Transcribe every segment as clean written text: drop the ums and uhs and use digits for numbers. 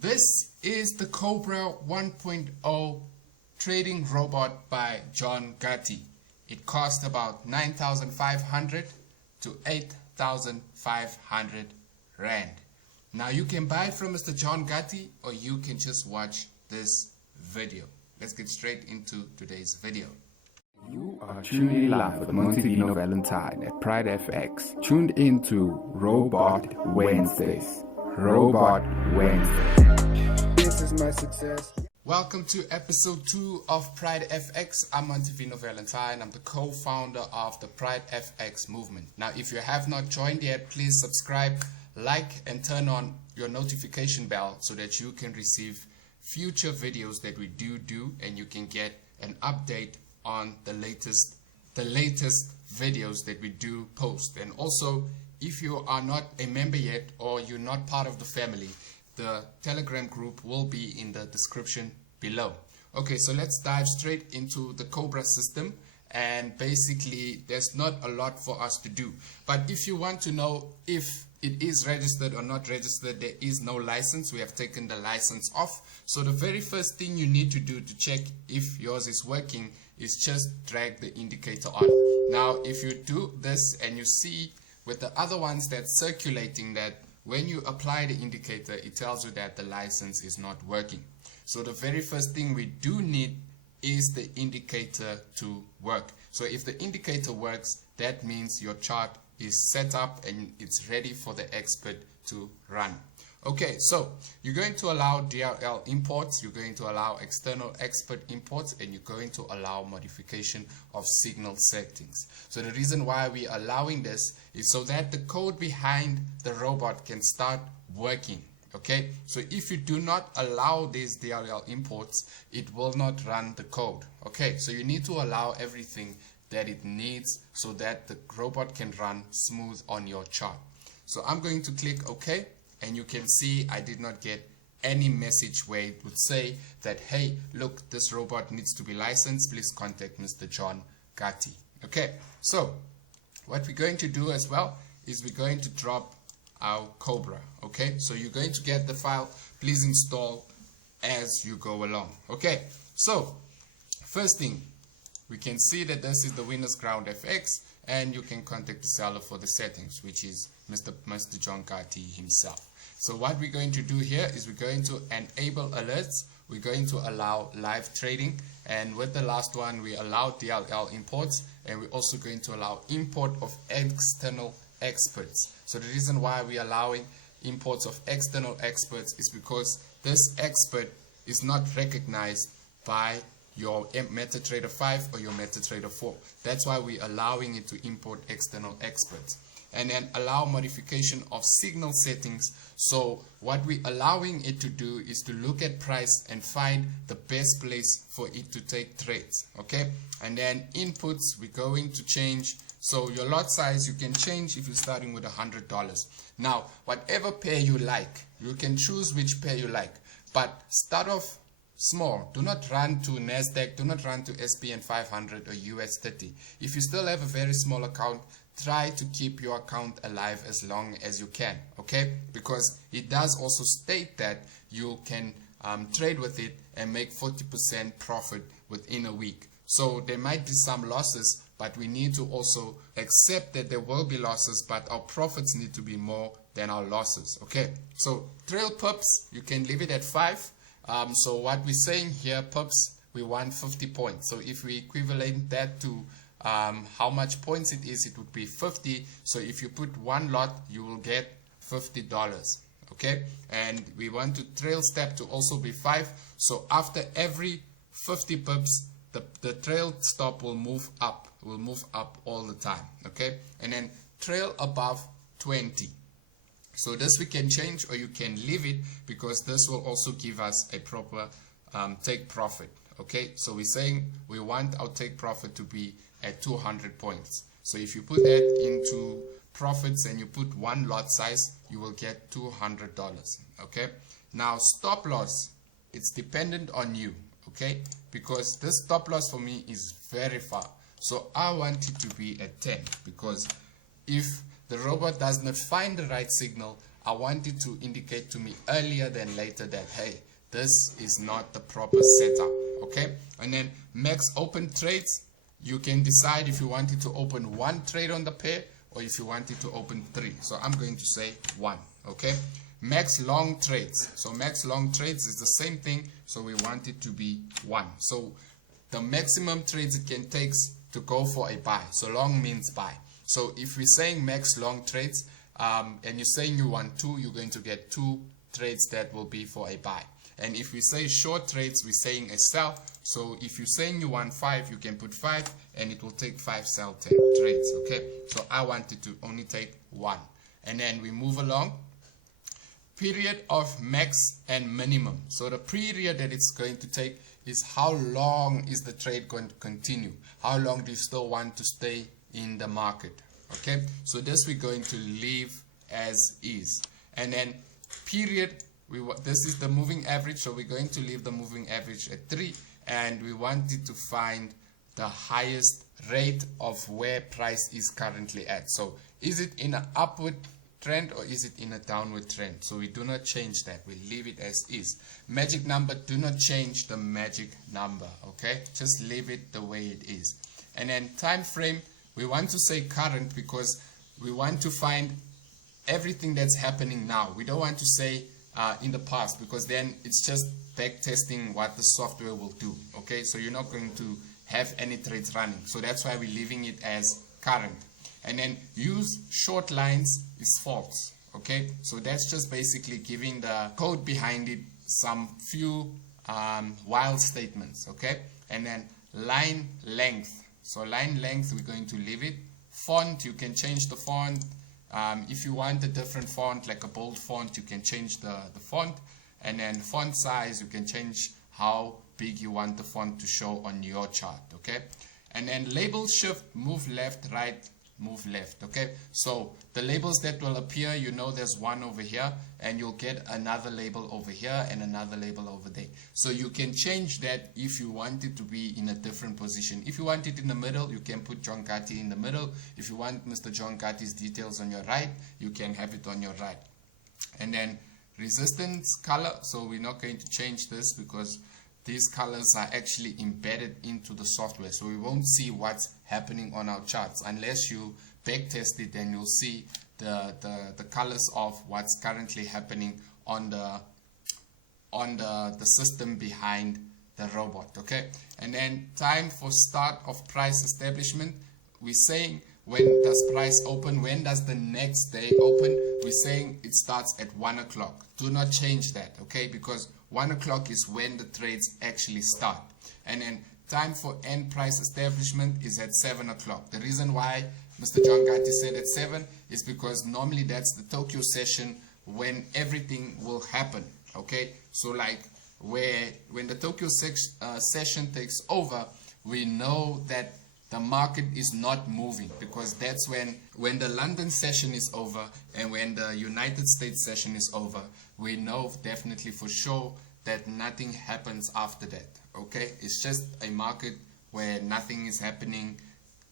This is the Cobra 1.0 trading robot by Gatti. It cost about 9,500 to 8,500 Rand. Now you can buy it from Mr. Gatti, or you can just watch this video. Let's get straight into today's video. You are tuned in live with Montivino Valentine at Pride FX. Tuned into Robot Wednesdays. Robot Wednesday. This is my success. Welcome to episode 2 of Pride FX. I'm Montivino Valentine. I'm the co-founder of the Pride FX movement. Now, if you have not joined yet, please subscribe, like, and turn on your notification bell so that you can receive future videos that we do, and you can get an update on the latest videos that we do post. And also, if you are not a member yet, or you're not part of the family, the Telegram group will be in the description below. Okay, so let's dive straight into the Cobra system. And basically, there's not a lot for us to do. But if you want to know if it is registered or not registered, there is no license. We have taken the license off. So the very first thing you need to do to check if yours is working is just drag the indicator on. Now, if you do this and you see with the other ones that's circulating that when you apply the indicator, it tells you that the license is not working. So the very first thing we do need is the indicator to work. So if the indicator works, that means your chart is set up and it's ready for the expert to run. Okay, so you're going to allow DLL imports, you're going to allow external expert imports, and you're going to allow modification of signal settings. So the reason why we're allowing this is so that the code behind the robot can start working. Okay, so if you do not allow these DLL imports, it will not run the code. Okay, so you need to allow everything that it needs so that the robot can run smooth on your chart. So I'm going to click OK, and you can see I did not get any message where it would say that, hey, look, this robot needs to be licensed. Please contact Mr. Gatti. Okay, so what we're going to do as well is we're going to drop our Cobra. Okay, so you're going to get the file. Please install as you go along. Okay, so first thing, we can see that this is the Winners Ground FX, and you can contact the seller for the settings, which is Mr. Gatti himself. So what we're going to do here is we're going to enable alerts. We're going to allow live trading, and with the last one we allow DLL imports, and we're also going to allow import of external experts. So the reason why we're allowing imports of external experts is because this expert is not recognized by your MetaTrader 5 or your MetaTrader 4. That's why we're allowing it to import external experts. And then allow modification of signal settings. So what we're allowing it to do is to look at price and find the best place for it to take trades. Okay, and then inputs, we're going to change. So your lot size you can change if you're starting with $100. Now, whatever pair you like, you can choose which pair you like, but start off small. Do not run to NASDAQ, do not run to SPN 500 or US 30. If you still have a very small account, try to keep your account alive as long as you can, okay? Because it does also state that you can trade with it and make 40% profit within a week. So there might be some losses, but we need to also accept that there will be losses, but our profits need to be more than our losses, okay? So trail pips, you can leave it at 5. So what we're saying here, pips, we want 50 points. So if we equivalent that to how much points it is, it would be 50. So if you put one lot, you will get $50. Okay, and we want to trail step to also be 5. So after every 50 pips, the trail stop will move up. Will move up all the time. Okay, and then trail above 20. So this we can change, or you can leave it, because this will also give us a proper take profit. Okay, so we're saying we want our take profit to be at 200 points. So if you put that into profits and you put one lot size, you will get $200. Okay, now stop loss, it's dependent on you. Okay, because this stop loss for me is very far, so I want it to be at 10, because if the robot does not find the right signal, I want it to indicate to me earlier than later that, hey, this is not the proper setup, okay? And then max open trades, you can decide if you wanted to open 1 trade on the pair or if you wanted to open 3. So I'm going to say 1, okay? Max long trades. So max long trades is the same thing, so we want it to be 1. So the maximum trades it can take to go for a buy. So long means buy. So if we're saying max long trades, and you're saying you want 2, you're going to get 2 trades that will be for a buy. And if we say short trades, we're saying a sell. So if you're saying you want 5, you can put 5 and it will take 5 sell trades, okay? So I wanted to only take 1. And then we move along. Period of max and minimum. So the period that it's going to take is how long is the trade going to continue? How long do you still want to stay in the market? Okay, so this we're going to leave as is. And then period, this is the moving average, so we're going to leave the moving average at 3, and we wanted to find the highest rate of where price is currently at. So is it in an upward trend or is it in a downward trend? So we do not change that, we leave it as is. Magic number, do not change the magic number, okay? Just leave it the way it is. And then time frame, we want to say current because we want to find everything that's happening now. We don't want to say in the past, because then it's just back testing what the software will do, okay? So you're not going to have any trades running. So that's why we're leaving it as current. And then use short lines is false, okay? So that's just basically giving the code behind it some few while statements, okay? And then line length. So line length, we're going to leave it. Font, you can change the font. If you want a different font, like a bold font, you can change the font. And then font size, you can change how big you want the font to show on your chart, okay? And then label shift, move left, right, move left, okay? So the labels that will appear, you know there's one over here, and you'll get another label over here and another label over there. So you can change that if you want it to be in a different position. If you want it in the middle, you can put John Gatti in the middle. If you want Mr. John Gatti's details on your right, you can have it on your right. And then resistance color, so we're not going to change this because these colors are actually embedded into the software, so we won't see what's happening on our charts unless you back test it, and you'll see the colors of what's currently happening on the system behind the robot, okay? And then time for start of price establishment, we're saying when does price open, when does the next day open, we're saying it starts at 1 o'clock. Do not change that, okay? Because 1 o'clock is when the trades actually start. And then time for end price establishment is at 7 o'clock. The reason why Mr. John Gatti said at 7 is because normally that's the Tokyo session when everything will happen, okay? So like when the Tokyo session takes over, we know that the market is not moving, because that's when the London session is over and when the United States session is over, we know definitely for sure that nothing happens after that, okay? It's just a market where nothing is happening,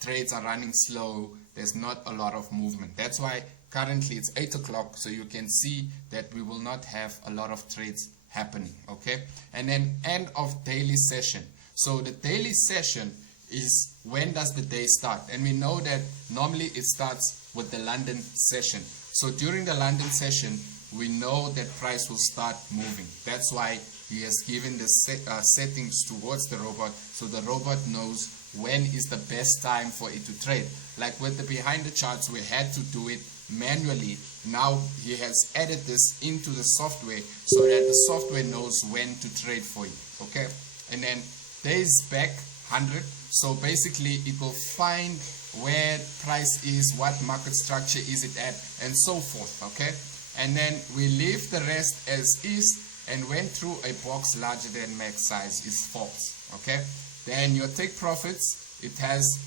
trades are running slow, there's not a lot of movement. That's why currently it's 8 o'clock, so you can see that we will not have a lot of trades happening, okay? And then end of daily session. So the daily session is when does the day start, and we know that normally it starts with the London session. So during the London session, we know that price will start moving. That's why he has given the settings towards the robot, so the robot knows when is the best time for it to trade. Like with the behind the charts, we had to do it manually. Now he has added this into the software so that the software knows when to trade for you, okay? And then days back 100, so basically it will find where price is, what market structure is it at, and so forth, okay? And then we leave the rest as is, and went through a box larger than max size is false, okay? Then your take profits, it has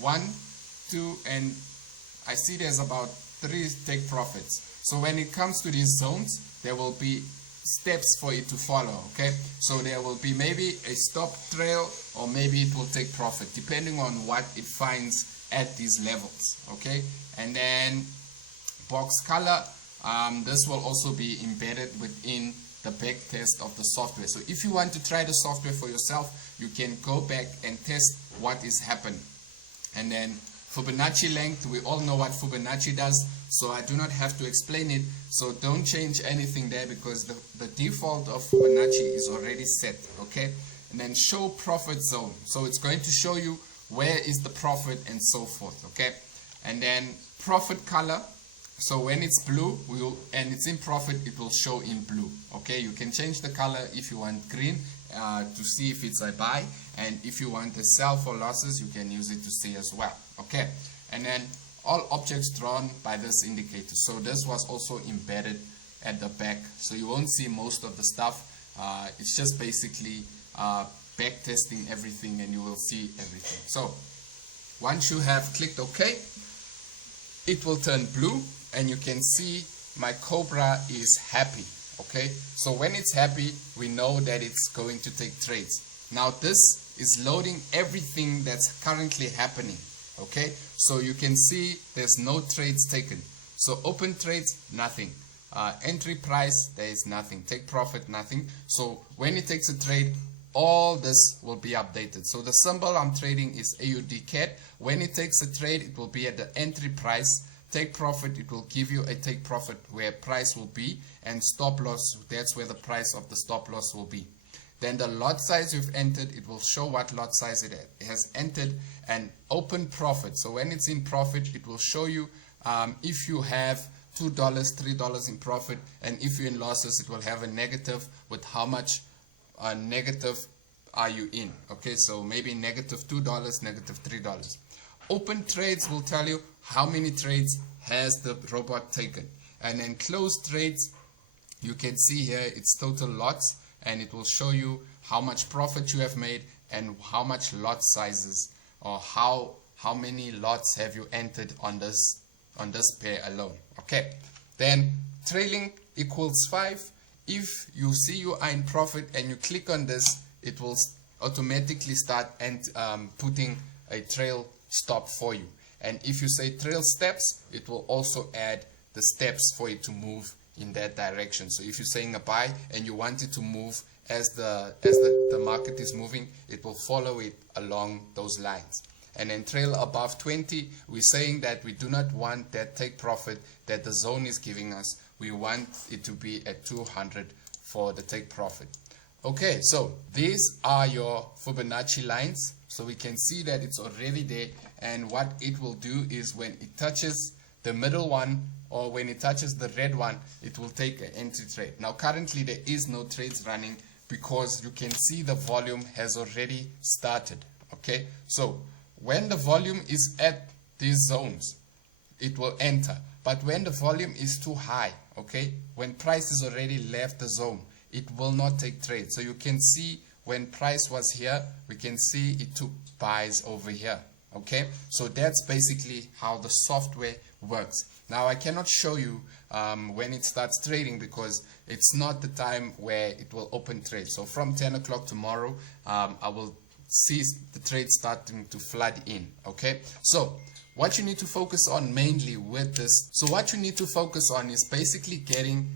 1, 2, and I see there's about 3 take profits. So when it comes to these zones, there will be steps for it to follow, okay? So there will be maybe a stop trail, or maybe it will take profit depending on what it finds at these levels, okay? And then box color, this will also be embedded within the back test of the software. So if you want to try the software for yourself, you can go back and test what is happening. And then Fibonacci length, we all know what Fibonacci does, so I do not have to explain it. So don't change anything there, because the default of Fibonacci is already set. Okay, and then show profit zone, so it's going to show you where is the profit and so forth. Okay, and then profit color, so when it's blue and it's in profit, it will show in blue. Okay, you can change the color if you want green to see if it's a buy, and if you want a sell for losses, you can use it to see as well. Okay, and then all objects drawn by this indicator, so this was also embedded at the back, so you won't see most of the stuff. It's just basically back testing everything, and you will see everything. So once you have clicked OK, it will turn blue, and you can see my Cobra is happy. Okay, so when it's happy, we know that it's going to take trades. Now this is loading everything that's currently happening. Okay, so you can see there's no trades taken. So open trades, nothing. Entry price, there is nothing. Take profit, nothing. So when it takes a trade, all this will be updated. So the symbol I'm trading is AUD CAD. When it takes a trade, it will be at the entry price. Take profit, it will give you a take profit where price will be, and stop loss, that's where the price of the stop loss will be. Then the lot size you've entered, it will show what lot size it has entered, and open profit. So when it's in profit, it will show you if you have $2, $3 in profit, and if you're in losses, it will have a negative with how much negative are you in. Okay, so maybe negative $2, negative $3. Open trades will tell you how many trades has the robot taken, and then closed trades, you can see here it's total lots, and it will show you how much profit you have made and how much lot sizes, or how many lots have you entered on this pair alone. Okay, then trailing equals 5. If you see you are in profit and you click on this, it will automatically start and putting a trail stop for you. And if you say trail steps, it will also add the steps for it to move in that direction. So if you're saying a buy and you want it to move as the market is moving, it will follow it along those lines. And then trail above 20, we're saying that we do not want that take profit that the zone is giving us. We want it to be at 200 for the take profit. Okay, so these are your Fibonacci lines. So we can see that it's already there, and what it will do is when it touches the middle one, or when it touches the red one, it will take an entry trade. Now currently there is no trades running, because you can see the volume has already started. Okay, so when the volume is at these zones, it will enter. But when the volume is too high, okay, when price is already left the zone, it will not take trade. So you can see when price was here, we can see it took buys over here. Okay, so that's basically how the software works. Now I cannot show you when it starts trading, because it's not the time where it will open trade. So from 10 o'clock tomorrow, I will see the trade starting to flood in. Okay, so what you need to focus on mainly with this, so what you need to focus on is basically getting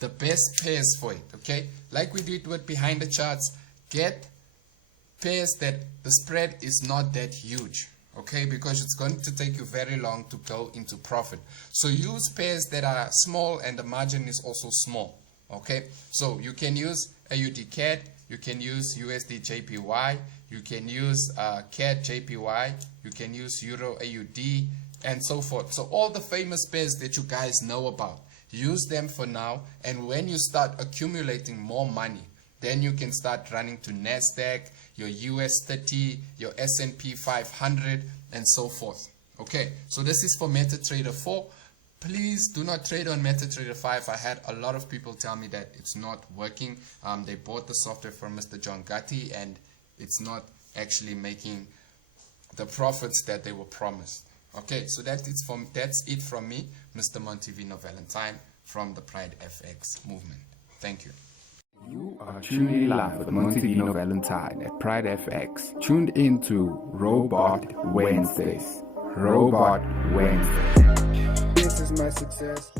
the best pairs for it. Okay, like we did with behind the charts, get pairs that the spread is not that huge. Okay, because it's going to take you very long to go into profit. So use pairs that are small and the margin is also small. Okay, so you can use AUD CAD, you can use USD JPY, you can use CAD JPY, you can use Euro AUD, and so forth. So all the famous pairs that you guys know about, use them for now, and when you start accumulating more money, then you can start running to NASDAQ, your US 30, your S&P 500, and so forth. Okay, so this is for MetaTrader 4. Please do not trade on MetaTrader 5. I had a lot of people tell me that it's not working. They bought the software from Mr. John Gatti, and it's not actually making the profits that they were promised. Okay, so that's it from me, Mr. Montivino Valentine, from the Pride FX movement. Thank you. You are tuning in live with Montivino Valentine at Pride FX. Tuned into Robot Wednesdays. Robot Wednesdays. This is my success.